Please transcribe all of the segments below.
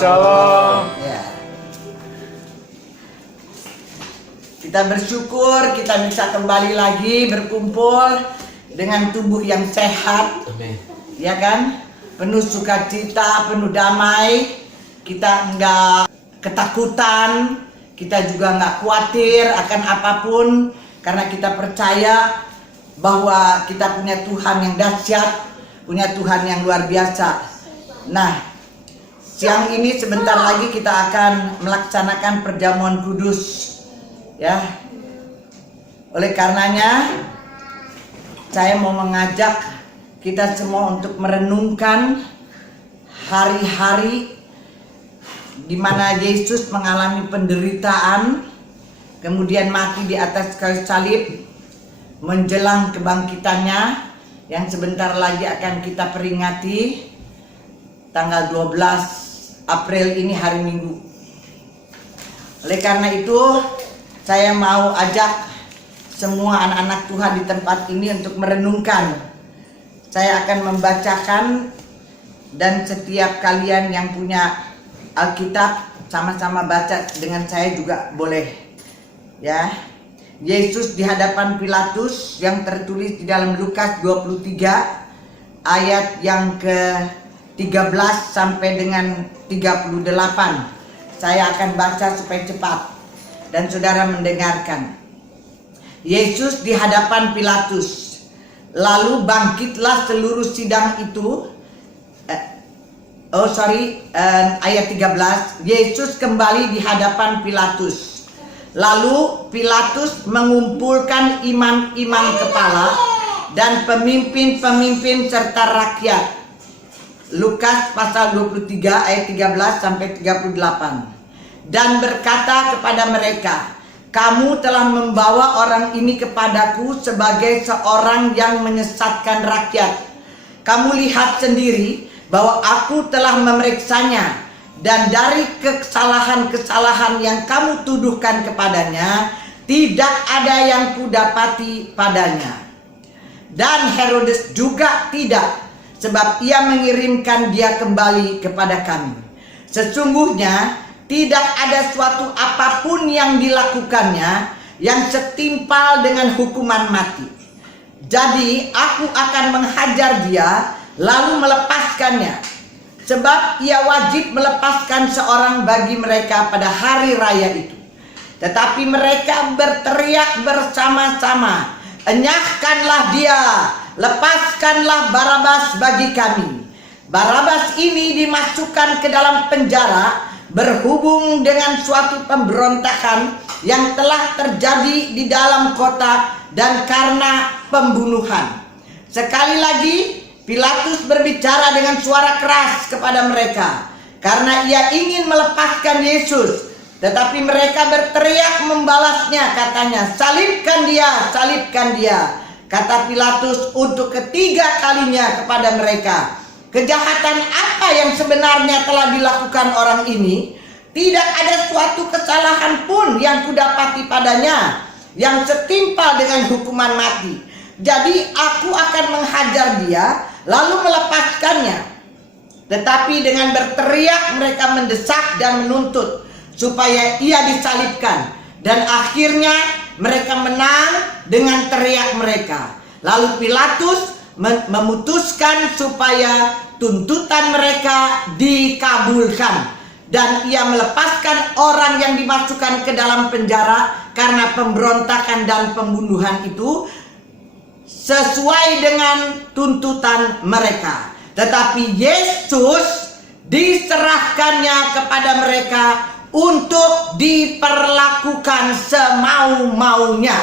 Shalom. Ya. Kita bersyukur kita bisa kembali lagi berkumpul dengan tubuh yang sehat. Amin. Ya kan? Penuh sukacita, penuh damai. Kita enggak ketakutan, kita juga enggak khawatir akan apapun karena kita percaya bahwa kita punya Tuhan yang dahsyat, punya Tuhan yang luar biasa. Nah, siang ini sebentar lagi kita akan melaksanakan perjamuan kudus. Ya. Oleh karenanya saya mau mengajak kita semua untuk merenungkan hari-hari di mana Yesus mengalami penderitaan, kemudian mati di atas kayu salib, menjelang kebangkitannya yang sebentar lagi akan kita peringati tanggal 12 April ini, hari Minggu. Oleh karena itu saya mau ajak semua anak-anak Tuhan di tempat ini untuk merenungkan. Saya akan membacakan dan setiap kalian yang punya Alkitab sama-sama baca dengan saya juga boleh. Ya. Yesus di hadapan Pilatus yang tertulis di dalam Lukas 23 ayat yang ke-13 sampai dengan 38. Saya akan baca supaya cepat dan saudara mendengarkan. Yesus di hadapan Pilatus. Lalu bangkitlah seluruh sidang itu. Ayat 13. Yesus kembali di hadapan Pilatus. Lalu Pilatus mengumpulkan imam-imam kepala dan pemimpin-pemimpin serta rakyat. Lukas pasal 23 ayat 13 sampai 38. Dan berkata kepada mereka, "Kamu telah membawa orang ini kepadaku sebagai seorang yang menyesatkan rakyat. Kamu lihat sendiri bahwa aku telah memeriksanya. Dan dari kesalahan-kesalahan yang kamu tuduhkan kepadanya, tidak ada yang kudapati padanya. Dan Herodes juga tidak, sebab ia mengirimkan dia kembali kepada kami. Sesungguhnya tidak ada suatu apapun yang dilakukannya yang setimpal dengan hukuman mati. Jadi aku akan menghajar dia lalu melepaskannya. Sebab ia wajib melepaskan seorang bagi mereka pada hari raya itu." Tetapi mereka berteriak bersama-sama, "Enyahkanlah dia, lepaskanlah Barabas bagi kami." Barabas ini dimasukkan ke dalam penjara berhubung dengan suatu pemberontakan yang telah terjadi di dalam kota dan karena pembunuhan. Sekali lagi Pilatus berbicara dengan suara keras kepada mereka karena ia ingin melepaskan Yesus. Tetapi mereka berteriak membalasnya, katanya, "Salibkan dia, salibkan dia." Kata Pilatus untuk ketiga kalinya kepada mereka, "Kejahatan apa yang sebenarnya telah dilakukan orang ini? Tidak ada suatu kesalahan pun yang kudapati padanya yang setimpal dengan hukuman mati. Jadi aku akan menghajar dia lalu melepaskannya." Tetapi dengan berteriak mereka mendesak dan menuntut supaya ia disalibkan. Dan akhirnya mereka menang dengan teriak mereka. Lalu Pilatus memutuskan supaya tuntutan mereka dikabulkan. Dan ia melepaskan orang yang dimasukkan ke dalam penjara karena pemberontakan dan pembunuhan itu sesuai dengan tuntutan mereka. Tetapi Yesus diserahkannya kepada mereka untuk diperlakukan semau-maunya.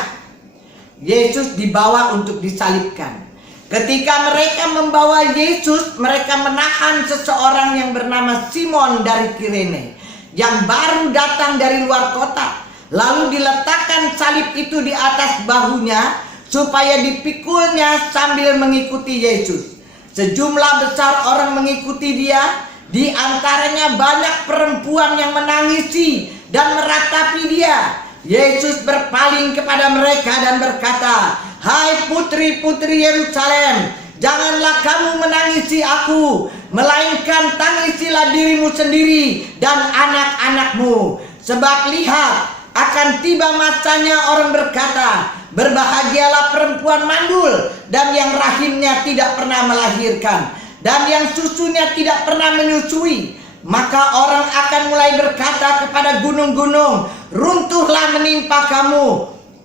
Yesus dibawa untuk disalibkan. Ketika mereka membawa Yesus, mereka menahan seseorang yang bernama Simon dari Kirene yang baru datang dari luar kota. Lalu diletakkan salib itu di atas bahunya supaya dipikulnya sambil mengikuti Yesus. Sejumlah besar orang mengikuti dia, di antaranya banyak perempuan yang menangisi dan meratapi dia. Yesus berpaling kepada mereka dan berkata, "Hai putri-putri Yerusalem, Janganlah kamu menangisi aku, melainkan tangisilah dirimu sendiri dan anak-anakmu. Sebab lihat, akan tiba masanya orang berkata, berbahagialah perempuan mandul dan yang rahimnya tidak pernah melahirkan, dan yang susunya tidak pernah menyusui. Maka orang akan mulai berkata kepada gunung-gunung, runtuhlah menimpa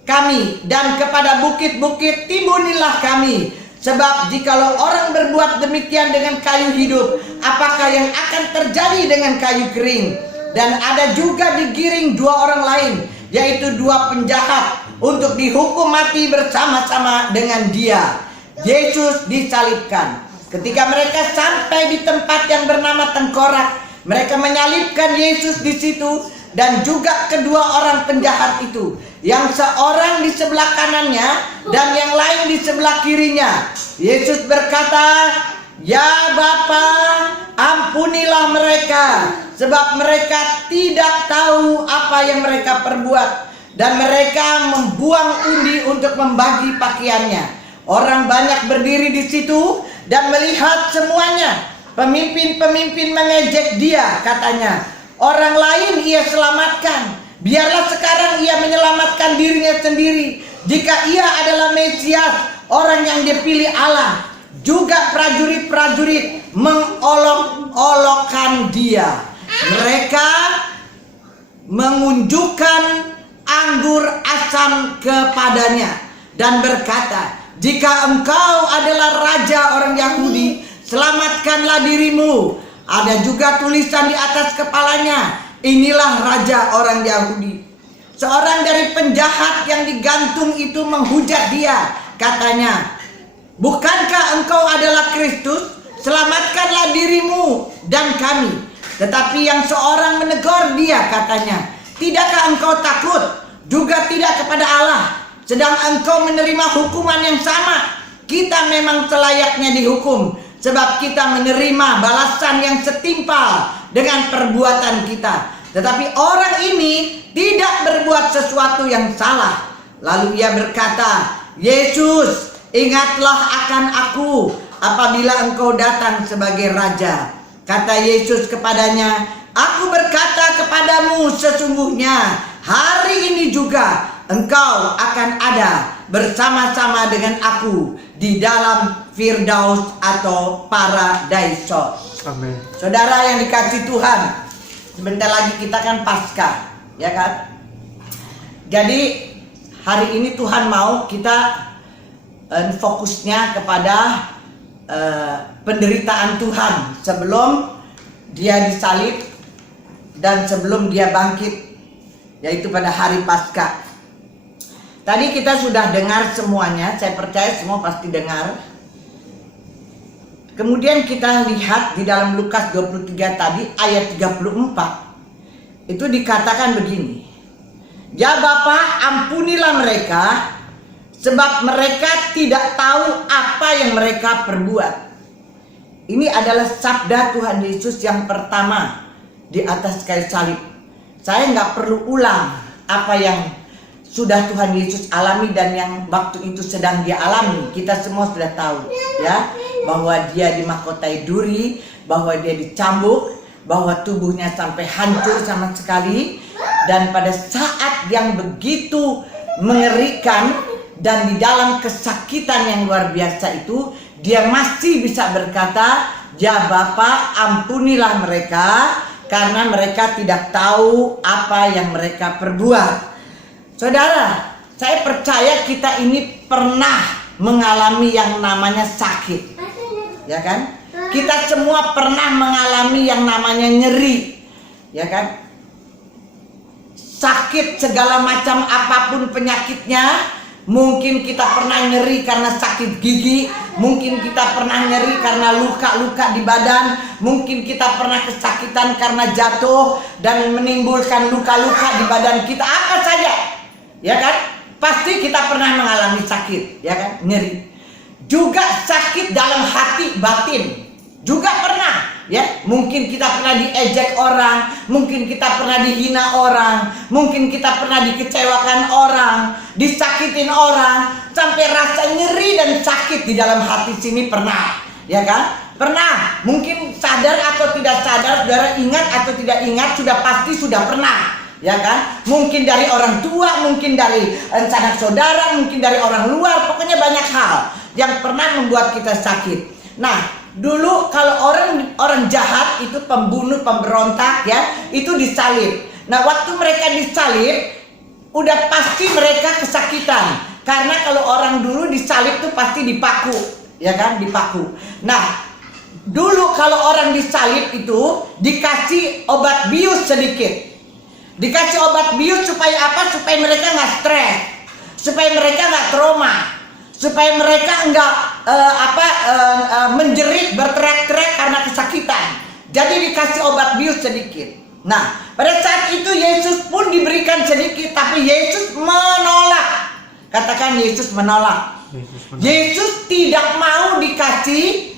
kami, dan kepada bukit-bukit timbunilah kami. Sebab jikalau orang berbuat demikian dengan kayu hidup, apakah yang akan terjadi dengan kayu kering? Dan ada juga digiring dua orang lain, yaitu dua penjahat, untuk dihukum mati bersama-sama dengan dia. Yesus disalibkan. Ketika mereka sampai di tempat yang bernama Tengkorak, mereka menyalibkan Yesus di situ, dan juga kedua orang penjahat itu, yang seorang di sebelah kanannya dan yang lain di sebelah kirinya. Yesus berkata, "Ya Bapa, ampunilah mereka, sebab mereka tidak tahu apa yang mereka perbuat." Dan mereka membuang undi untuk membagi pakaiannya. Orang banyak berdiri di situ dan melihat semuanya. Pemimpin-pemimpin mengejek dia, katanya, "Orang lain ia selamatkan, biarlah sekarang ia menyelamatkan dirinya sendiri. Jika ia adalah Mesias, orang yang dipilih Allah." Juga prajurit-prajurit mengolok-olokkan dia. Mereka mengunjukkan anggur asam kepadanya dan berkata, "Jika engkau adalah raja orang Yahudi, selamatkanlah dirimu." Ada juga tulisan di atas kepalanya, "Inilah raja orang Yahudi." Seorang dari penjahat yang digantung itu menghujat dia, katanya, "Bukankah engkau adalah Kristus? Selamatkanlah dirimu dan kami." Tetapi yang seorang menegur dia, katanya, "Tidakkah engkau takut juga tidak kepada Allah, sedang engkau menerima hukuman yang sama? Kita memang selayaknya dihukum, sebab kita menerima balasan yang setimpal dengan perbuatan kita. Tetapi orang ini tidak berbuat sesuatu yang salah." Lalu ia berkata, "Yesus, ingatlah akan aku apabila engkau datang sebagai raja." Kata Yesus kepadanya, "Aku berkata kepadamu, sesungguhnya hari ini juga engkau akan ada bersama-sama dengan aku di dalam Firdaus atau Paradaisos." Amin. Saudara yang dikasihi Tuhan, sebentar lagi kita kan Paskah, ya kan? Jadi hari ini Tuhan mau kita fokusnya kepada penderitaan Tuhan sebelum dia disalib dan sebelum dia bangkit, yaitu pada hari Paskah. Tadi kita sudah dengar semuanya, saya percaya semua pasti dengar. Kemudian kita lihat di dalam Lukas 23 tadi ayat 34. Itu dikatakan begini, "Ya Bapa, ampunilah mereka, sebab mereka tidak tahu apa yang mereka perbuat." Ini adalah sabda Tuhan Yesus yang pertama di atas kayu salib. Saya nggak perlu ulang apa yang sudah Tuhan Yesus alami dan yang waktu itu sedang dia alami. Kita semua sudah tahu, ya, bahwa dia dimahkotai duri, bahwa dia dicambuk, bahwa tubuhnya sampai hancur sama sekali. Dan pada saat yang begitu mengerikan dan di dalam kesakitan yang luar biasa itu, dia masih bisa berkata, "Ya Bapa, ampunilah mereka, karena mereka tidak tahu apa yang mereka perbuat." Saudara, saya percaya kita ini pernah mengalami yang namanya sakit, ya kan? Kita semua pernah mengalami yang namanya nyeri, ya kan? Sakit segala macam apapun penyakitnya. Mungkin kita pernah nyeri karena sakit gigi, mungkin kita pernah nyeri karena luka-luka di badan, mungkin kita pernah kesakitan karena jatuh dan menimbulkan luka-luka di badan kita, apa saja, ya kan? Pasti kita pernah mengalami sakit, ya kan? Nyeri. Juga sakit dalam hati batin, juga pernah. ya. Mungkin kita pernah diejek orang, mungkin kita pernah dihina orang, mungkin kita pernah dikecewakan orang, disakitin orang, sampai rasa nyeri dan sakit di dalam hati sini pernah, ya kan? Pernah. Mungkin sadar atau tidak sadar, saudara ingat atau tidak ingat, sudah pasti sudah pernah, ya kan? Mungkin dari orang tua, mungkin dari sanak saudara, mungkin dari orang luar, pokoknya banyak hal yang pernah membuat kita sakit. Nah, dulu kalau orang jahat itu pembunuh, pemberontak, ya, itu disalib. Nah, waktu mereka disalib, udah pasti mereka kesakitan, karena kalau orang dulu disalib tuh pasti dipaku, ya kan, dipaku. Nah, dulu kalau orang disalib itu dikasih obat bius sedikit. Dikasih obat bius supaya apa? Supaya mereka nggak stres, supaya mereka nggak trauma, supaya mereka nggak menjerit, berteriak-teriak karena kesakitan. Jadi dikasih obat bius sedikit. Nah, pada saat itu Yesus pun diberikan sedikit, tapi Yesus menolak. Katakan Yesus menolak. Yesus tidak mau dikasih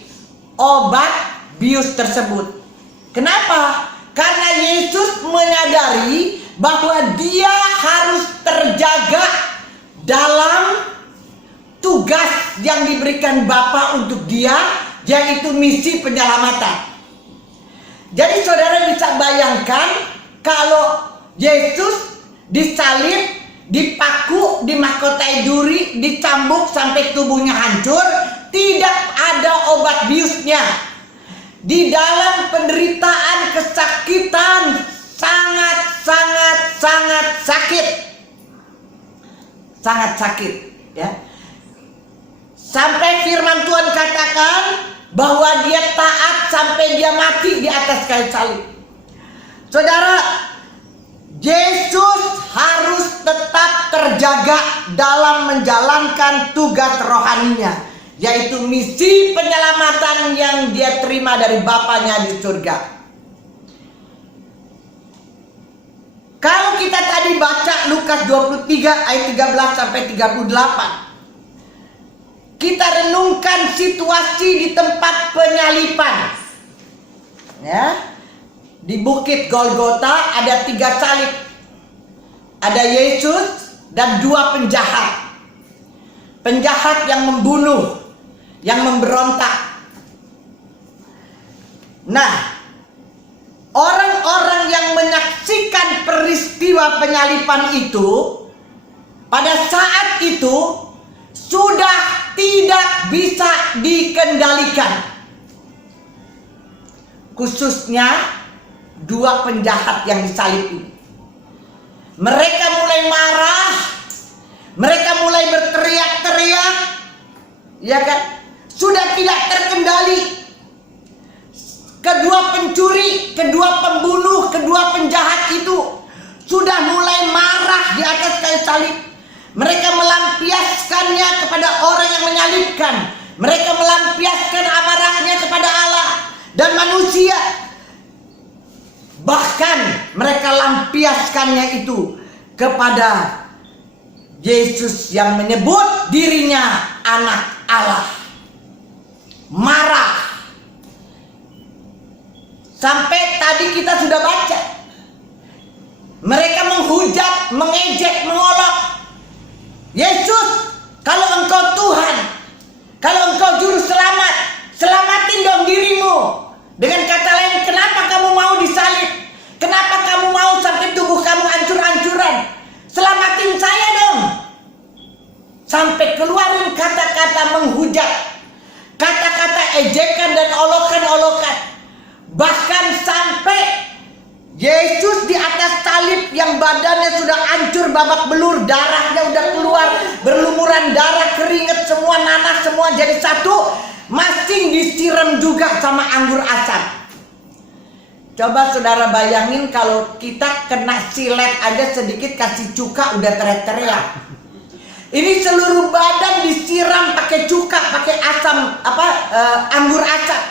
obat bius tersebut. Kenapa? Karena Yesus menyadari bahwa dia harus terjaga dalam tugas yang diberikan Bapa untuk dia, yaitu misi penyelamatan. Jadi saudara bisa bayangkan kalau Yesus disalib, dipaku, dimahkotai duri, dicambuk sampai tubuhnya hancur, tidak ada obat biusnya. Di dalam penderitaan, kesakitan, sangat sakit. Sangat sakit, ya. Sampai firman Tuhan katakan bahwa dia taat sampai dia mati di atas kayu salib. Saudara, Yesus harus tetap terjaga dalam menjalankan tugas rohaninya, yaitu misi penyelamatan yang dia terima dari Bapanya di surga. Kalau kita tadi baca Lukas 23 ayat 13 sampai 38, kita renungkan situasi di tempat penyaliban, ya. Di Bukit Golgota ada 3 salib. Ada Yesus dan 2 penjahat. Penjahat yang membunuh, yang memberontak. Nah, orang-orang yang menyaksikan peristiwa penyaliban itu, pada saat itu sudah tidak bisa dikendalikan. Khususnya 2 penjahat yang disalib ini. Mereka mulai marah, mereka mulai berteriak-teriak, ya kan? Sudah tidak terkendali. Kedua pencuri, kedua pembunuh, kedua penjahat itu sudah mulai marah di atas kayu salib. Mereka melampiaskannya kepada orang yang menyalibkan. Mereka melampiaskan amarahnya kepada Allah dan manusia. Bahkan mereka lampiaskannya itu kepada Yesus yang menyebut dirinya anak Allah. Marah. Sampai tadi kita sudah baca. Mereka menghujat, mengejek, mengolok. Yesus, kalau engkau Tuhan, kalau engkau juru selamat, selamatin dong dirimu. Dengan kata lain, kenapa kamu mau disalib? Kenapa kamu mau sampai tubuh kamu hancur-hancuran? Selamatin saya dong. Sampai keluarin kata-kata menghujat, kata-kata ejekan dan olokan-olokan. Bahkan sampai Yesus di atas salib yang badannya sudah hancur babak belur, darahnya udah keluar, berlumuran darah, keringat semua, nanah semua jadi satu, masing disiram juga sama anggur asam. Coba saudara bayangin kalau kita kena silet aja sedikit kasih cuka udah teriak-teriak. Ini seluruh badan disiram pakai cuka, pakai asam anggur asam.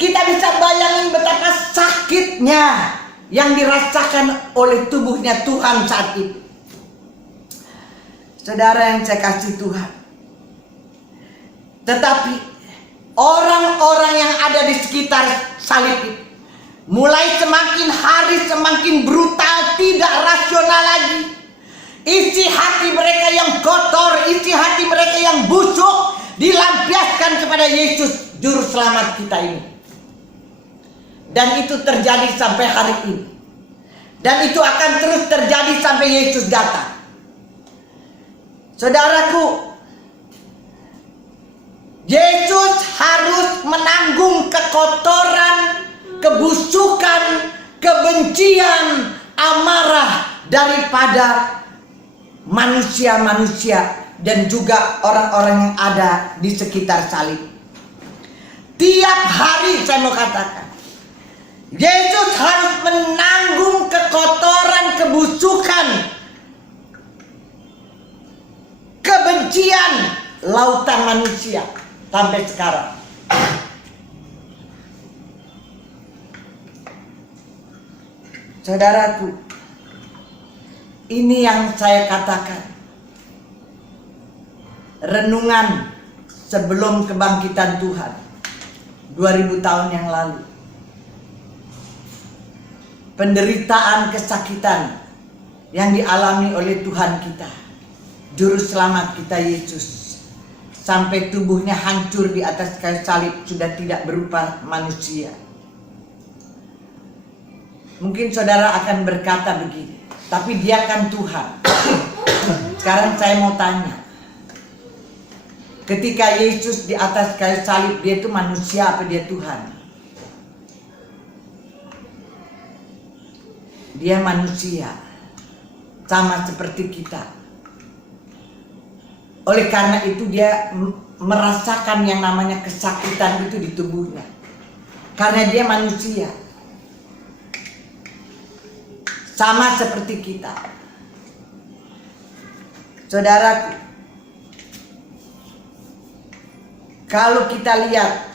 Kita bisa bayangin betapa sakitnya yang dirasakan oleh tubuhnya Tuhan saat itu. Saudara yang saya kasih Tuhan. Tetapi orang-orang yang ada di sekitar salib itu mulai semakin hari semakin brutal, tidak rasional lagi. Isi hati mereka yang kotor, isi hati mereka yang busuk dilampiaskan kepada Yesus Juru Selamat kita ini. Dan itu terjadi sampai hari ini. Dan itu akan terus terjadi sampai Yesus datang. Saudaraku, Yesus harus menanggung kekotoran, kebusukan, kebencian, amarah daripada manusia-manusia dan juga orang-orang yang ada di sekitar salib. Tiap hari saya mau katakan, Yesus harus menanggung kekotoran, kebusukan, kebencian lautan manusia sampai sekarang. Saudaraku, ini yang saya katakan, renungan sebelum kebangkitan Tuhan 2000 tahun yang lalu. Penderitaan, kesakitan yang dialami oleh Tuhan kita, Juru Selamat kita Yesus, sampai tubuhnya hancur di atas kayu salib, sudah tidak berupa manusia. Mungkin saudara akan berkata begini, tapi dia kan Tuhan. Sekarang saya mau tanya, ketika Yesus di atas kayu salib, dia itu manusia apa dia Tuhan? Dia manusia, sama seperti kita. Oleh karena itu dia merasakan yang namanya kesakitan itu di tubuhnya, karena dia manusia, sama seperti kita. Saudara, kalau kita lihat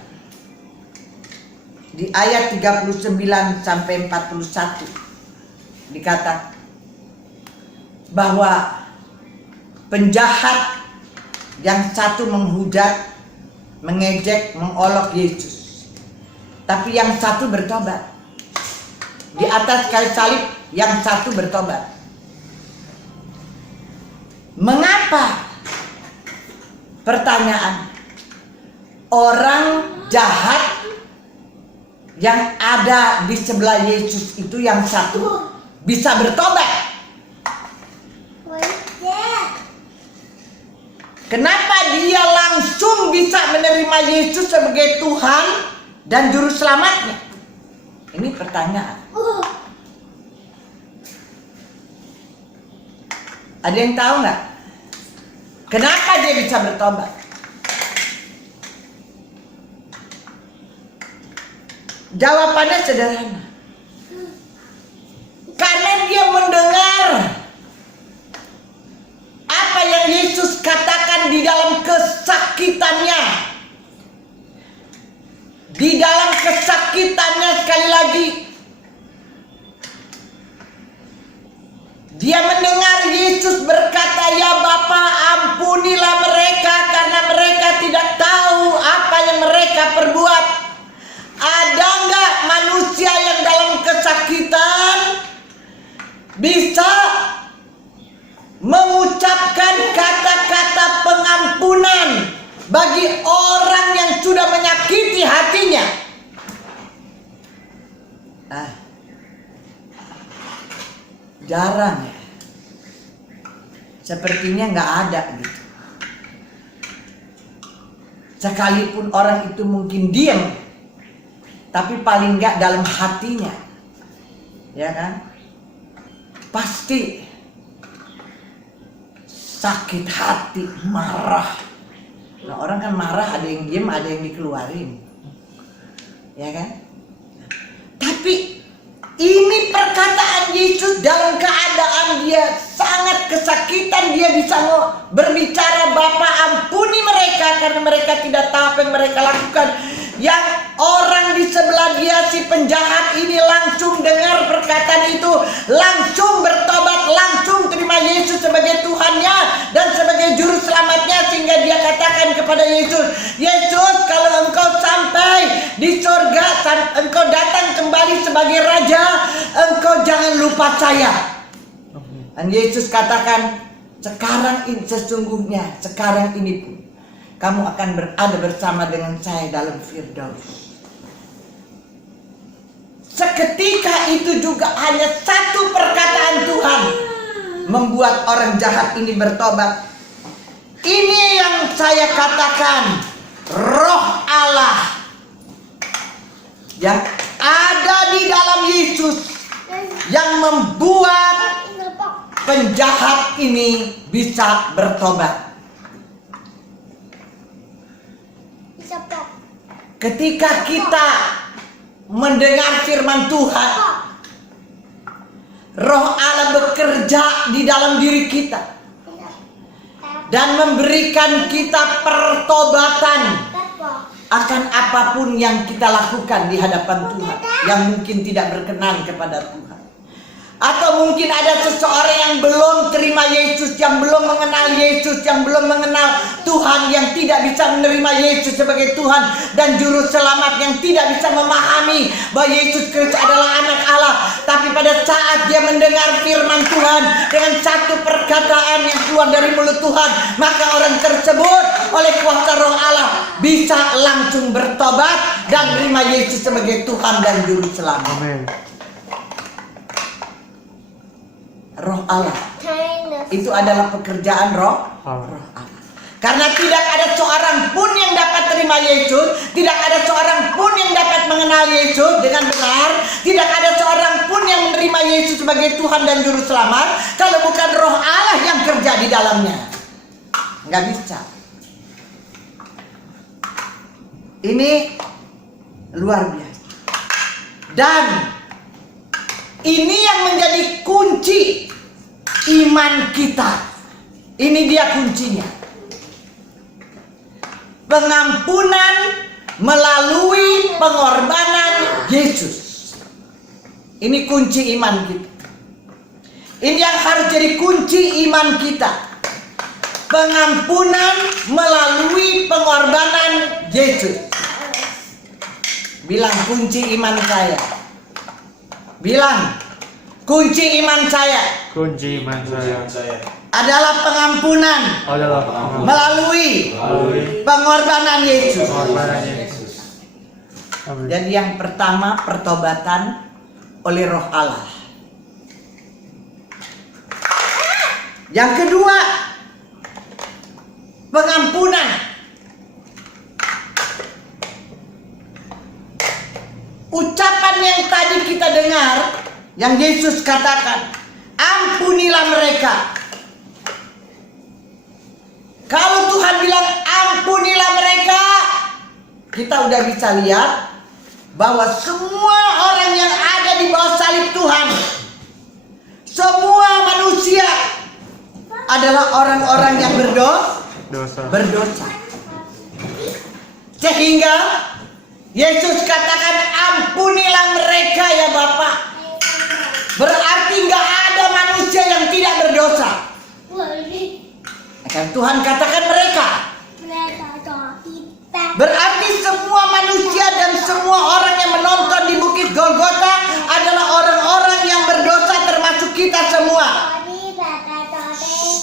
di ayat 39 sampai 41 dikatakan bahwa penjahat yang satu menghujat, mengejek, mengolok Yesus, tapi yang satu bertobat. Di atas kayu salib yang satu bertobat. Mengapa? Pertanyaan, orang jahat yang ada di sebelah Yesus itu yang satu bisa bertobat. Kenapa dia langsung bisa menerima Yesus sebagai Tuhan dan Juru Selamatnya? Ini pertanyaan. Ada yang tahu nggak? Kenapa dia bisa bertobat? Jawabannya sederhana. Karena dia mendengar apa yang Yesus katakan di dalam kesakitannya. Di dalam kesakitannya, sekali lagi, dia mendengar Yesus berkata, "Ya Bapa, ampunilah mereka karena mereka tidak tahu apa yang mereka perbuat." Ada nggak manusia yang dalam kesakitan bisa mengucapkan kata-kata pengampunan bagi orang yang sudah menyakiti hatinya? Jarang ya. Sepertinya nggak ada gitu. Sekalipun orang itu mungkin diam, tapi paling nggak dalam hatinya, ya kan, pasti sakit hati, marah. Nah, orang kan marah, ada yang diam, ada yang dikeluarin, ya kan. Tapi ini perkataan Yesus dalam keadaan dia sangat kesakitan, dia bisa berbicara, "Bapa, ampuni mereka karena mereka tidak tahu apa yang mereka lakukan." Yang orang di sebelah dia, si penjahat ini, langsung dengar perkataan itu, langsung bertobat, langsung terima Yesus sebagai Tuhannya dan sebagai Juru Selamatnya, sehingga dia katakan kepada Yesus, "Yesus, kalau Engkau engkau datang kembali sebagai raja, engkau jangan lupa saya. Dan Yesus katakan, sekarang ini sesungguhnya, sekarang ini pun kamu akan berada bersama dengan saya dalam Firdaus. Seketika itu juga hanya satu perkataan Tuhan membuat orang jahat ini bertobat. Ini yang saya katakan, Roh Allah yang ada di dalam Yesus yang membuat penjahat ini bisa bertobat. Ketika kita mendengar firman Tuhan, Roh Allah bekerja di dalam diri kita dan memberikan kita pertobatan akan apapun yang kita lakukan di hadapan Tuhan yang mungkin tidak berkenan kepada Tuhan. Atau mungkin ada seseorang yang belum terima Yesus, yang belum mengenal Yesus, yang belum mengenal Tuhan, yang tidak bisa menerima Yesus sebagai Tuhan dan Juru Selamat, yang tidak bisa memahami bahwa Yesus Kristus adalah anak Allah. Tapi pada saat dia mendengar firman Tuhan dengan satu perkataan yang keluar dari mulut Tuhan, maka orang tersebut oleh kuasa Roh Allah bisa langsung bertobat dan menerima Yesus sebagai Tuhan dan Juru Selamat. Amin. Roh Allah itu adalah pekerjaan Roh Allah. Karena tidak ada seorang pun yang dapat terima Yesus, tidak ada seorang pun yang dapat mengenal Yesus dengan benar, tidak ada seorang pun yang menerima Yesus sebagai Tuhan dan Juru Selamat kalau bukan Roh Allah yang kerja di dalamnya. Nggak bisa. Ini luar biasa. Dan ini yang menjadi kunci iman kita. Ini dia kuncinya. Pengampunan melalui pengorbanan Yesus. Ini kunci iman kita. Ini yang harus jadi kunci iman kita. Pengampunan melalui pengorbanan Yesus. Bilang kunci iman saya. Bilang kunci iman saya. Kunci iman saya Adalah pengampunan melalui pengorbanan Yesus. Amin. Jadi yang pertama pertobatan oleh Roh Allah. Yang kedua pengampunan. Ucapan yang tadi kita dengar, yang Yesus katakan, ampunilah mereka. Kalau Tuhan bilang ampunilah mereka, kita udah bisa lihat bahwa semua orang yang ada di bawah salib Tuhan, semua manusia adalah orang-orang yang berdosa. Sehingga Yesus katakan ampunilah mereka ya Bapa. Berarti nggak ada manusia yang tidak berdosa. Akan Tuhan katakan mereka. Berarti semua manusia dan semua orang yang menonton di Bukit Golgota adalah orang-orang yang berdosa, termasuk kita semua.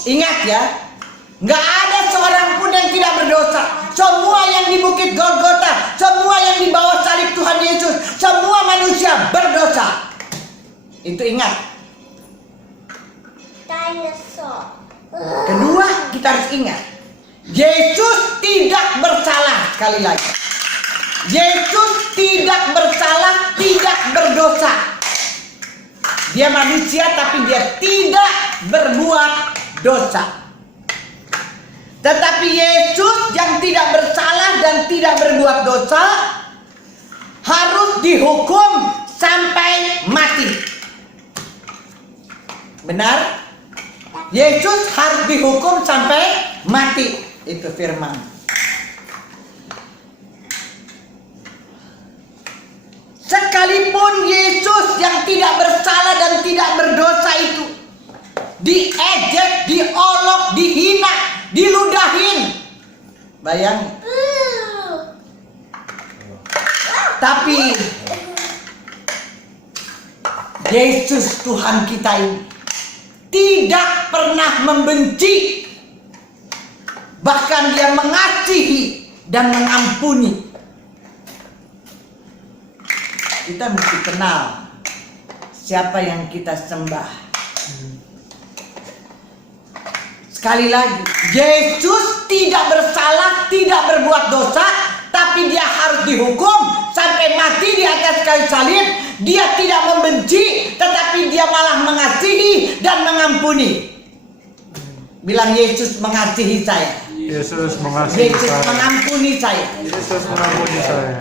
Ingat ya, nggak ada seorang pun yang tidak berdosa. Semua yang di Bukit Golgota, semua yang di bawah salib Tuhan Yesus, semua manusia berdosa. Itu ingat. Kedua, kita harus ingat, Yesus tidak bersalah. Sekali lagi, Yesus tidak bersalah, tidak berdosa. Dia manusia tapi dia tidak berbuat dosa. Tetapi Yesus yang tidak bersalah dan tidak berbuat dosa harus dihukum sampai mati. Benar? Yesus harus dihukum sampai mati. Itu firman. Sekalipun Yesus yang tidak bersalah dan tidak berdosa itu diejek, diolok, dihina, diludahin. Bayangin. Tapi Yesus Tuhan kita ini tidak pernah membenci, bahkan dia mengasihi dan mengampuni. Kita mesti kenal siapa yang kita sembah. Sekali lagi, Yesus tidak bersalah, tidak berbuat dosa, tapi dia harus dihukum sampai mati di atas kayu salib. Dia tidak membenci, tetapi dia malah mengasihi dan mengampuni. Bilang, Yesus mengasihi saya. Yesus mengasihi Yesus saya. mengampuni saya. Yesus mengampuni saya.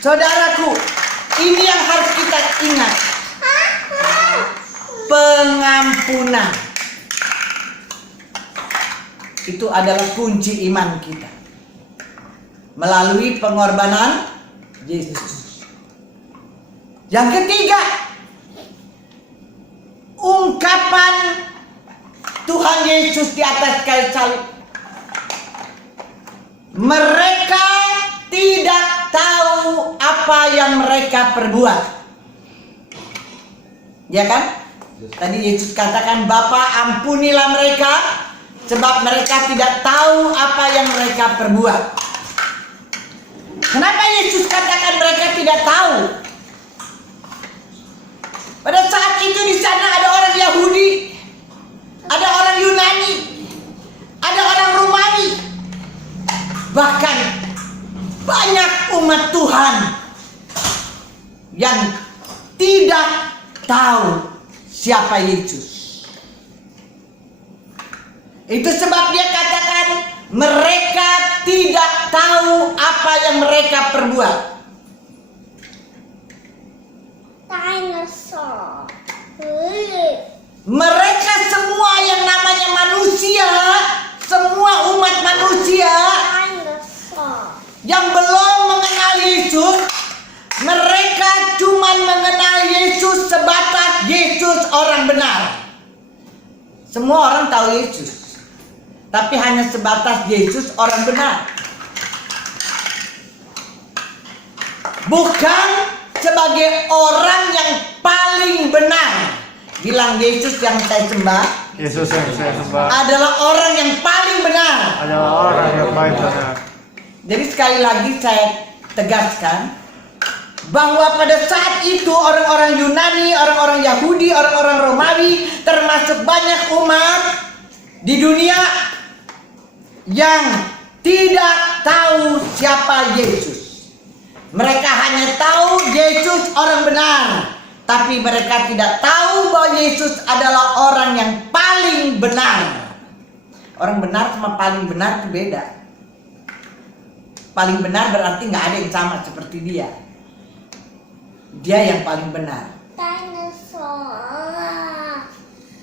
Saudaraku, ini yang harus kita ingat. Pengampunan itu adalah kunci iman kita melalui pengorbanan Yesus. Yang ketiga, ungkapan Tuhan Yesus di atas kayu salib. Mereka tidak tahu apa yang mereka perbuat. Ya kan? Tadi Yesus katakan, Bapa ampunilah mereka, sebab mereka tidak tahu apa yang mereka perbuat. Kenapa Yesus katakan mereka tidak tahu? Pada saat itu di sana ada orang Yahudi, ada orang Yunani, ada orang Romawi, bahkan banyak umat Tuhan yang tidak tahu siapa Yesus. Itu sebab dia katakan mereka tidak tahu apa yang mereka perbuat. Dinosaur. Mereka semua yang namanya manusia, semua umat manusia Dinosaur. yang belum mengenal Yesus, mereka cuma mengenal Yesus sebatas Yesus orang benar. Semua orang tahu Yesus, tapi hanya sebatas Yesus orang benar. Bukan sebagai orang yang paling benar. Bilang, Yesus yang saya sembah Yesus yang saya sembah adalah orang yang paling benar. adalah orang yang paling benar. Jadi sekali lagi saya tegaskan bahwa pada saat itu orang-orang Yunani, orang-orang Yahudi, orang-orang Romawi, termasuk banyak umat di dunia yang tidak tahu siapa Yesus. Mereka hanya tahu Yesus orang benar, tapi mereka tidak tahu bahwa Yesus adalah orang yang paling benar. Orang benar sama paling benar itu beda. Paling benar berarti nggak ada yang sama seperti dia. Dia yang paling benar. Dinosaur.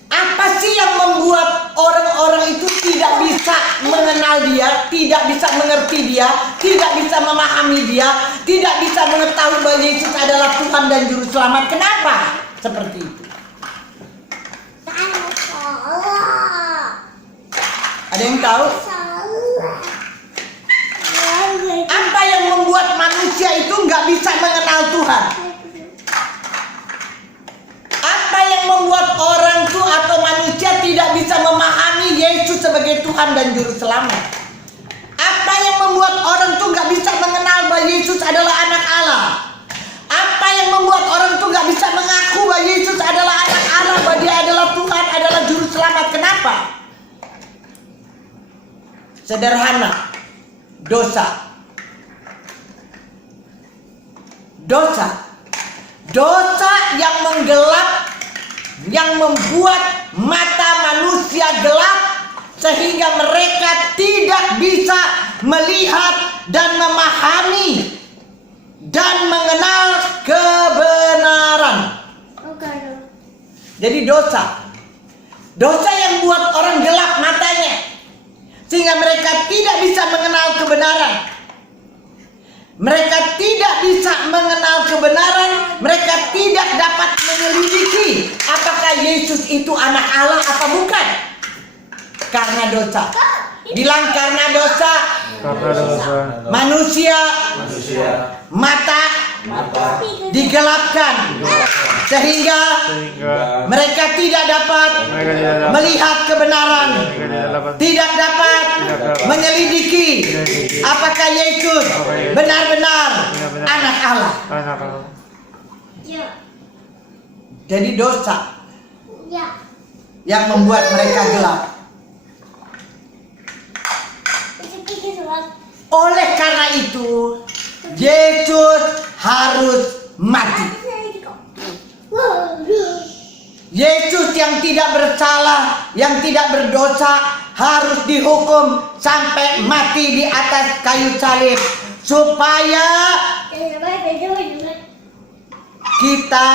Apa sih yang membuat orang-orang itu tidak bisa mengenal dia, tidak bisa mengerti dia, tidak bisa memahami dia, tidak bisa mengetahui bahwa Yesus adalah Tuhan dan Juru Selamat? Kenapa seperti itu? Dinosaur. Ada yang tahu? Apa yang membuat manusia itu nggak bisa mengenal Tuhan? Apa yang membuat orang itu atau manusia tidak bisa memahami Yesus sebagai Tuhan dan Juru Selamat? Apa yang membuat orang itu nggak bisa mengenal bahwa Yesus adalah anak Allah? Apa yang membuat orang itu nggak bisa mengaku bahwa Yesus adalah anak Allah, bahwa dia adalah Tuhan, adalah Juru Selamat? Kenapa? Sederhana, dosa. Dosa yang menggelap, yang membuat mata manusia gelap, sehingga mereka tidak bisa melihat dan memahami dan mengenal kebenaran. Jadi dosa yang buat orang gelap matanya, sehingga mereka tidak bisa mengenal kebenaran. Mereka tidak bisa mengenal kebenaran, mereka tidak dapat menyelidiki apakah Yesus itu anak Allah apa bukan. Karena dosa. Bilang karena dosa. Karena dosa. Manusia mata digelapkan sehingga mereka tidak dapat Mereka tidak dapat melihat kebenaran, tidak dapat menyelidiki apakah Yesus benar-benar anak Allah. anak Allah. Jadi dosa yang membuat mereka gelap. Oleh karena itu, Yesus harus mati. Yesus yang tidak bersalah, yang tidak berdosa harus dihukum sampai mati di atas kayu salib supaya kita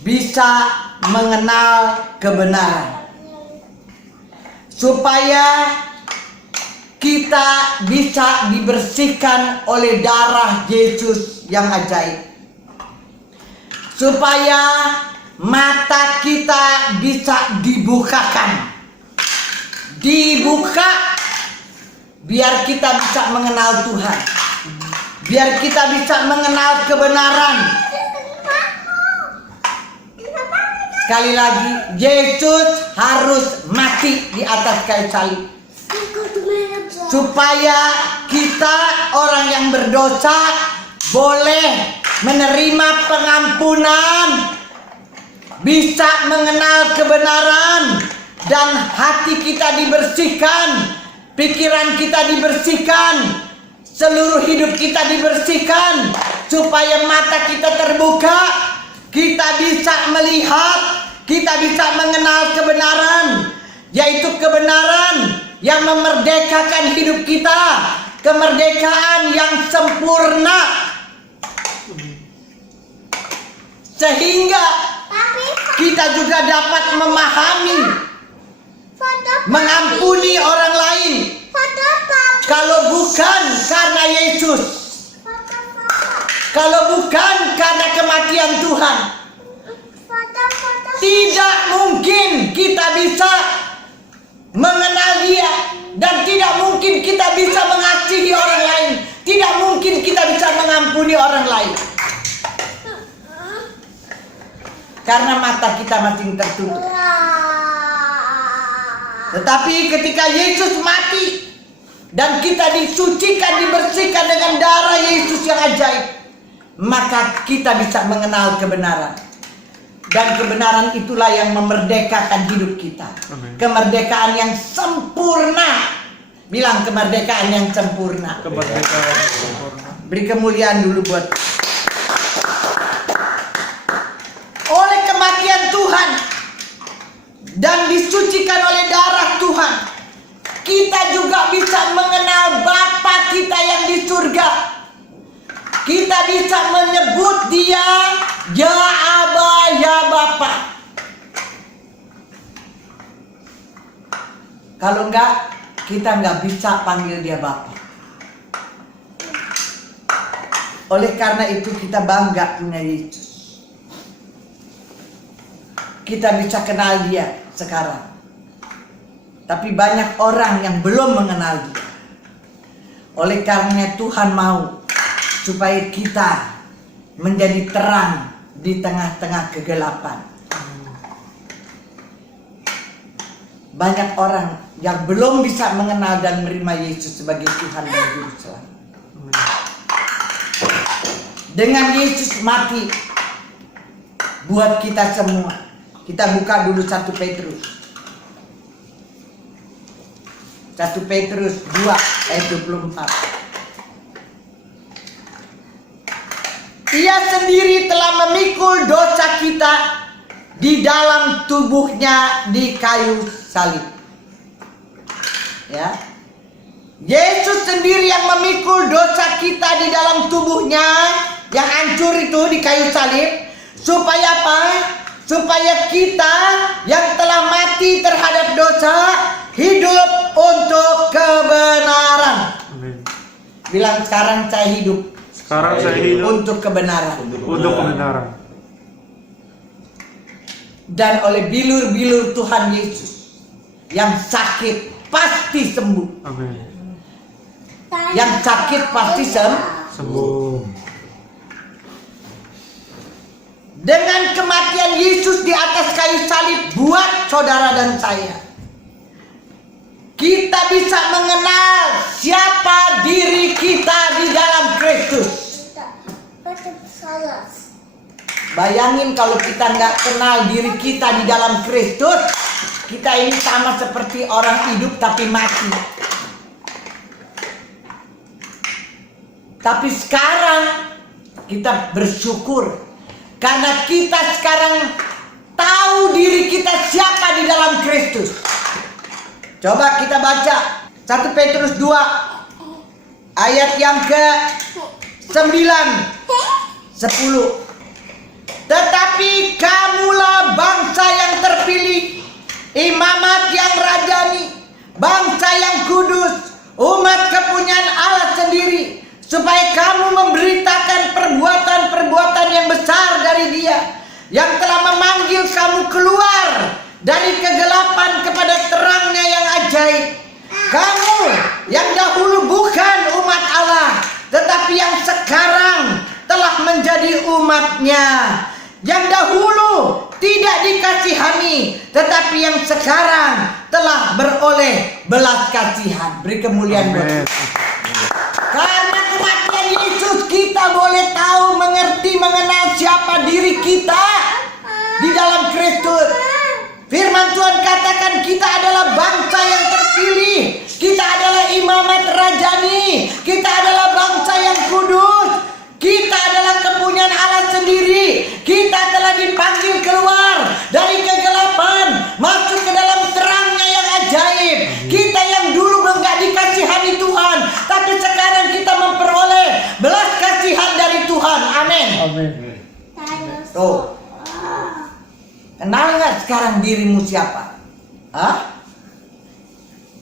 bisa mengenal kebenaran. Supaya kita bisa dibersihkan oleh darah Yesus yang ajaib. Supaya mata kita bisa dibukakan. Dibuka biar kita bisa mengenal Tuhan. Biar kita bisa mengenal kebenaran. Sekali lagi, Yesus harus mati di atas kayu salib. Supaya kita orang yang berdosa boleh menerima pengampunan, bisa mengenal kebenaran, dan hati kita dibersihkan, pikiran kita dibersihkan, seluruh hidup kita dibersihkan, supaya mata kita terbuka, kita bisa melihat, kita bisa mengenal kebenaran, yaitu kebenaran yang memerdekakan hidup kita, kemerdekaan yang sempurna, sehingga kita juga dapat memahami, mengampuni orang lain. Kalau bukan karena Yesus, kalau bukan karena kematian Tuhan, tidak mungkin kita bisa mengenal Dia, dan tidak mungkin kita bisa mengasihi orang lain, tidak mungkin kita bisa mengampuni orang lain, karena mata kita masih tertutup. Tetapi ketika Yesus mati dan kita disucikan, dibersihkan dengan darah Yesus yang ajaib, maka kita bisa mengenal kebenaran. Dan kebenaran itulah yang memerdekakan hidup kita. Amin. Kemerdekaan yang sempurna. Bilang kemerdekaan yang sempurna. Kemerdekaan sempurna. Beri kemuliaan dulu buat. Oleh kematian Tuhan dan disucikan oleh darah Tuhan, kita juga bisa mengenal Bapa kita yang di surga. Kita bisa menyebut Dia Ya Aba, Ya Bapa. Kalau enggak, kita enggak bisa panggil Dia Bapa. Oleh karena itu kita bangga punya Yesus. Kita bisa kenal Dia sekarang. Tapi banyak orang yang belum mengenal Dia. Oleh karena Tuhan mau supaya kita menjadi terang di tengah-tengah kegelapan. Banyak orang yang belum bisa mengenal dan menerima Yesus sebagai Tuhan dan Juru Selamat. Dengan Yesus mati buat kita semua. Kita buka dulu 1 Petrus. 1 Petrus 2 ayat 24. Ia sendiri telah memikul dosa kita di dalam tubuhnya di kayu salib. Ya. Yesus sendiri yang memikul dosa kita di dalam tubuhnya yang hancur itu di kayu salib. Supaya apa? Supaya kita yang telah mati terhadap dosa hidup untuk kebenaran. Amin. Bilang sekarang saya hidup. Sekarang saya hidup Untuk kebenaran. untuk kebenaran. Dan oleh bilur-bilur Tuhan Yesus yang sakit pasti sembuh. Amin. Yang sakit pasti Sembuh. Dengan kematian Yesus di atas kayu salib buat saudara dan saya, kita bisa mengenal siapa diri kita di dalam Kristus. Bayangin kalau kita nggak kenal diri kita di dalam Kristus, kita ini sama seperti orang hidup tapi mati. Tapi sekarang kita bersyukur karena kita sekarang tahu diri kita siapa di dalam Kristus. Coba kita baca 1 Petrus 2 ayat yang ke-9, 10. Tetapi kamulah bangsa yang terpilih, imamat yang rajani, bangsa yang kudus, umat kepunyaan Allah sendiri, supaya kamu memberitakan perbuatan-perbuatan yang besar dari Dia yang telah memanggil kamu keluar dari kegelapan kepada terangnya yang ajaib. Kamu yang dahulu bukan umat Allah, tetapi yang sekarang telah menjadi umat-Nya. Yang dahulu tidak dikasihani, tetapi yang sekarang telah beroleh belas kasihan. Beri kemuliaan buat Tuhan. Karena kematian Yesus kita boleh tahu, mengerti, mengenal siapa diri kita di dalam Kristus. Firman Tuhan katakan kita adalah bangsa yang terpilih, kita adalah imamat rajani, kita adalah bangsa yang kudus, kita adalah kepunyaan Allah sendiri. Kita telah dipanggil keluar dari kegelapan masuk ke dalam terangnya yang ajaib. Kita yang dulu enggak dikasihani Tuhan, tapi sekarang kita memperoleh belas kasihan dari Tuhan. Amin. Amin. Tuh. Kenal nggak sekarang dirimu siapa? Hah?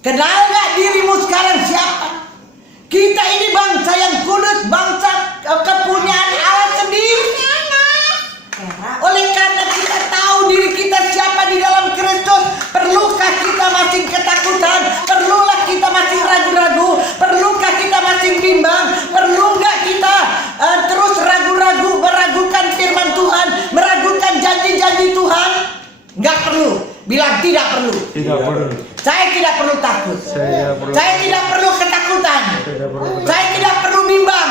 Kenal nggak dirimu sekarang siapa? Kita ini bangsa yang kudus, bangsa kepunyaan Allah sendiri. Oleh karena kita tahu diri kita siapa di dalam Kristus, perlukah kita masih ketakutan? Perlulah kita masih ragu-ragu? Perlukah kita masih bimbang? Perlu nggak kita terus ragu-ragu, meragukan firman Tuhan, meragukan janji-janji Tuhan? Nggak perlu. Bilang tidak perlu. Tidak perlu. Saya tidak perlu takut. Saya tidak perlu ketakutan. Saya tidak perlu bimbang.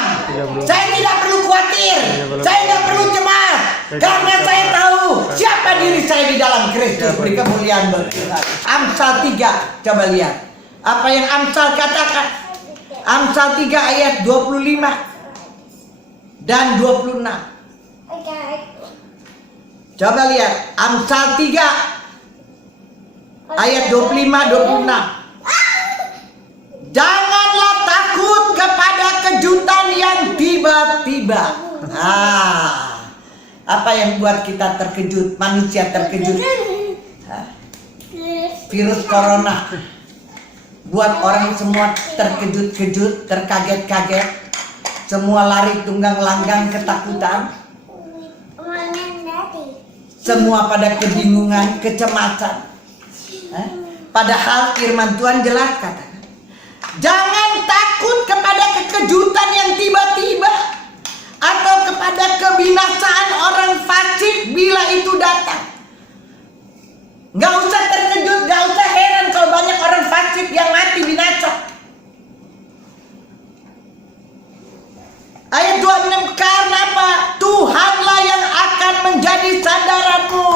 Saya tidak perlu khawatir. Saya tidak perlu cemas. Karena saya tahu siapa diri saya di dalam Kristus. Beri kemuliaan bagi Tuhan. Amsal 3, coba lihat apa yang Amsal katakan. Amsal 3 ayat 25 dan 26. Coba lihat Amsal 3 ayat 25-26. Janganlah takut kepada kejutan yang tiba-tiba. Apa yang buat kita terkejut, manusia terkejut? Virus corona buat orang semua terkejut-kejut, terkaget-kaget. Semua lari tunggang langgang ketakutan. Semua pada kebingungan, kecemasan. Padahal firman Tuhan jelas katakan, jangan takut kepada kekejutan yang tiba-tiba atau kepada kebinasaan orang fasik bila itu datang. Gak usah terkejut, gak usah heran kalau banyak orang fasik yang mati binasa. Ayat 26, karena apa? Tuhanlah yang akan menjadi sandaranmu.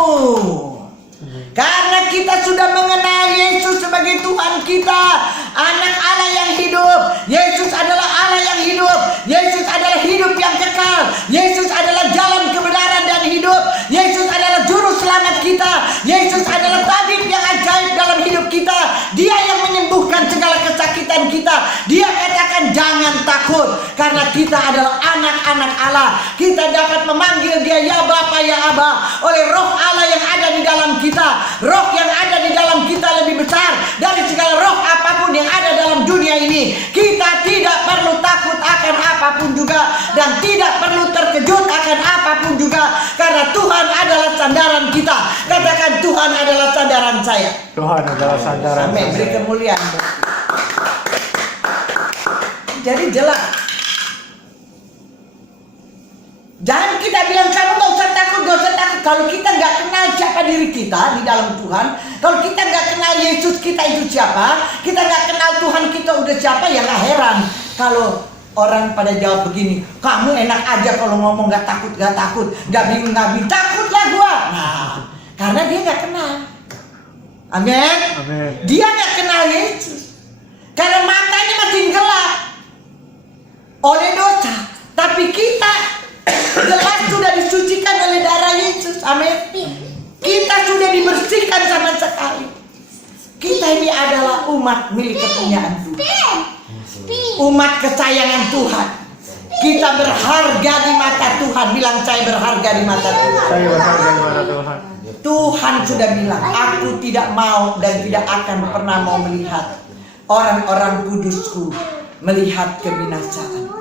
Karena kita sudah mengenal Yesus sebagai Tuhan kita, anak Allah yang hidup. Yesus adalah Allah yang hidup. Yesus adalah hidup yang kekal. Yesus adalah jalan kebenaran dan hidup. Yesus adalah juru selamat kita. Yesus adalah tabib yang ajaib dalam hidup kita. Dia yang menyembuhkan segala kesakitan kita. Dia katakan jangan takut, karena kita adalah anak-anak Allah. Kita dapat memanggil Dia ya Bapa ya Aba oleh Roh Allah yang ada di dalam kita. Roh yang ada di dalam kita lebih besar dari segala roh apapun yang ada dalam dunia ini. Kita tidak perlu takut akan apapun juga, dan tidak perlu terkejut akan apapun juga, karena Tuhan adalah sandaran kita. Katakan, Tuhan adalah sandaran saya. Tuhan adalah sandaran. Amin. Beri kemuliaan. Jadi jelas. Jangan kita bilang kamu gak usah takut, gak usah takut. Kalau kita nggak kenal siapa diri kita di dalam Tuhan, kalau kita nggak kenal Yesus kita itu siapa, kita nggak kenal Tuhan kita udah siapa, ya nggak heran kalau orang pada jawab begini, kamu enak aja kalau ngomong nggak takut, nggak bingung, takutlah gua. Nah, karena dia nggak kenal. Amin. Amin. Dia nggak kenal Yesus, karena matanya makin gelap oleh dosa. Tapi kita jelas sudah disucikan oleh darah Yesus. Amin. Kita sudah dibersihkan sama sekali. Kita ini adalah umat milik kepunyaan Tuhan, umat kesayangan Tuhan. Kita berharga di mata Tuhan. Bilang saya berharga di mata Tuhan. Saya berharga di mata Tuhan. Tuhan sudah bilang, aku tidak mau dan tidak akan pernah mau melihat orang-orang kudusku melihat kebinasaan.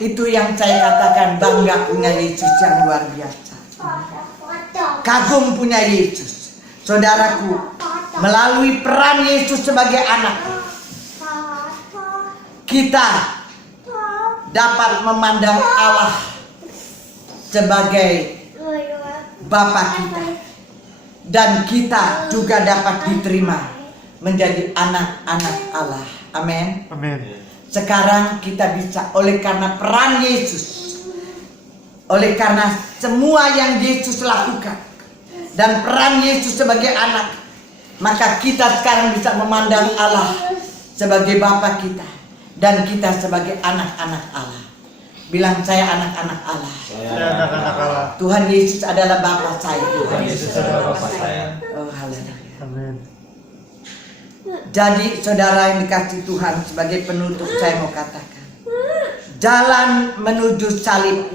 Itu yang saya katakan, bangga punya Yesus yang luar biasa. Kagum punya Yesus. Saudaraku, melalui peran Yesus sebagai anak, kita dapat memandang Allah sebagai Bapa kita, dan kita juga dapat diterima menjadi anak-anak Allah. Amin. Amin. Sekarang kita bisa, oleh karena peran Yesus, oleh karena semua yang Yesus lakukan dan peran Yesus sebagai anak, maka kita sekarang bisa memandang Allah sebagai Bapa kita dan kita sebagai anak-anak Allah. Bilang, saya anak-anak Allah. Saya anak-anak Allah. Tuhan Yesus adalah Bapa saya. Tuhan Yesus adalah Bapa saya. Oh, haleluya. Amin. Jadi saudara yang dikasih Tuhan, sebagai penutup saya mau katakan, jalan menuju salib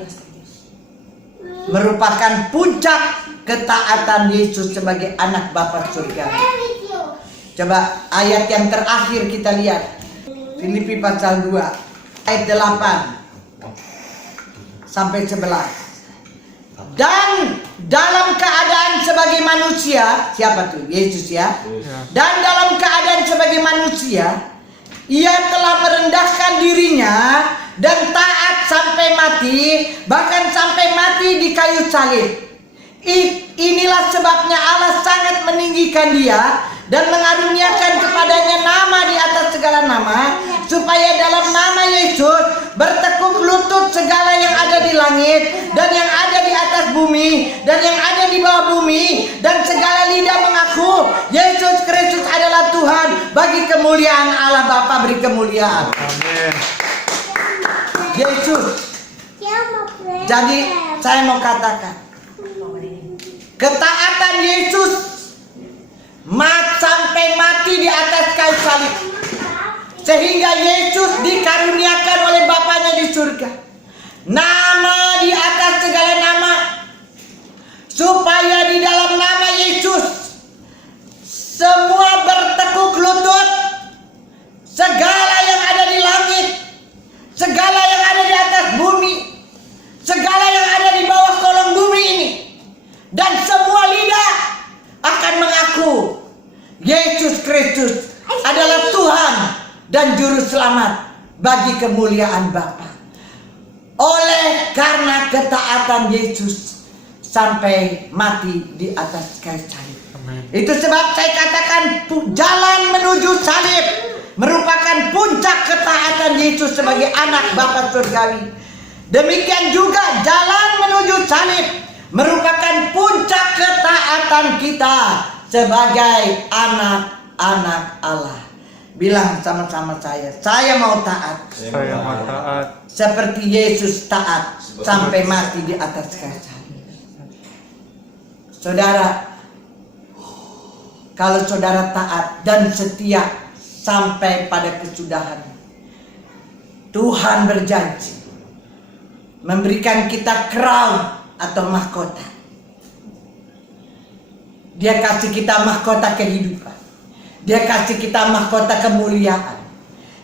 merupakan puncak ketaatan Yesus sebagai anak Bapa surga. Coba ayat yang terakhir kita lihat, Filipi pasal 2 ayat 8 sampai 11. Dan dalam keadaan sebagai manusia, siapa tuh? Yesus ya. Dan dalam keadaan sebagai manusia, ia telah merendahkan dirinya dan taat sampai mati, bahkan sampai mati di kayu salib. Inilah sebabnya Allah sangat meninggikan dia dan mengaruniakan kepadanya nama di atas segala nama, supaya dalam nama Yesus bertekuk lutut segala yang ada di langit dan yang ada di atas bumi dan yang ada di bawah bumi, dan segala lidah mengaku Yesus Kristus adalah Tuhan, bagi kemuliaan Allah Bapa. Beri kemuliaan. Amin. Yesus. Jadi saya mau katakan, ketaatan Yesus sampai mati di atas kayu salib, sehingga Yesus dikaruniakan oleh Bapanya di surga nama di atas segala nama, supaya di dalam nama Yesus semua bertekuk lutut, segala yang ada di langit, segala yang ada di atas bumi, segala yang ada di bawah kolong bumi ini, dan semua lidah akan mengaku Yesus Kristus adalah Tuhan dan Juru Selamat, bagi kemuliaan Bapa. Oleh karena ketaatan Yesus sampai mati di atas kayu salib. Itu sebab saya katakan, jalan menuju salib merupakan puncak ketaatan Yesus sebagai anak Bapa surgawi. Demikian juga jalan menuju salib merupakan puncak ketaatan kita sebagai anak-anak Allah. Bilang sama-sama saya mau taat. Saya mau taat. Seperti Yesus taat sampai mati di atas kayu salib. Saudara, kalau saudara taat dan setia sampai pada kesudahan, Tuhan berjanji memberikan kita crown atau mahkota. Dia kasih kita mahkota kehidupan. Dia kasih kita mahkota kemuliaan.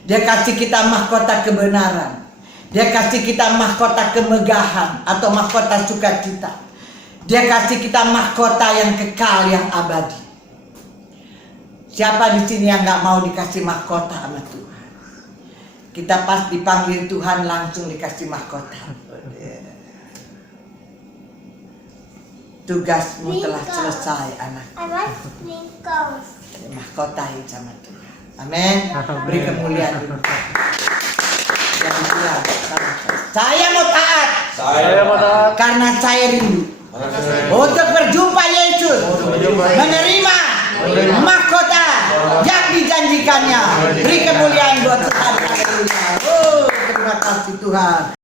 Dia kasih kita mahkota kebenaran. Dia kasih kita mahkota kemegahan atau mahkota sukacita. Dia kasih kita mahkota yang kekal, yang abadi. Siapa di sini yang nggak mau dikasih mahkota sama Tuhan? Kita pas dipanggil Tuhan langsung dikasih mahkota. Tugasmu telah selesai, anak. I like sprinkles. Mahkotai sama Tuhan. Amin. Beri kemuliaan dulu. Yang bilang, saya mau taat Saya mau taat. karena saya rindu untuk berjumpa Yesus, menerima mahkota yang dijanjikannya. Beri kemuliaan buat Tuhan. Haleluya. Oh, terima kasih Tuhan.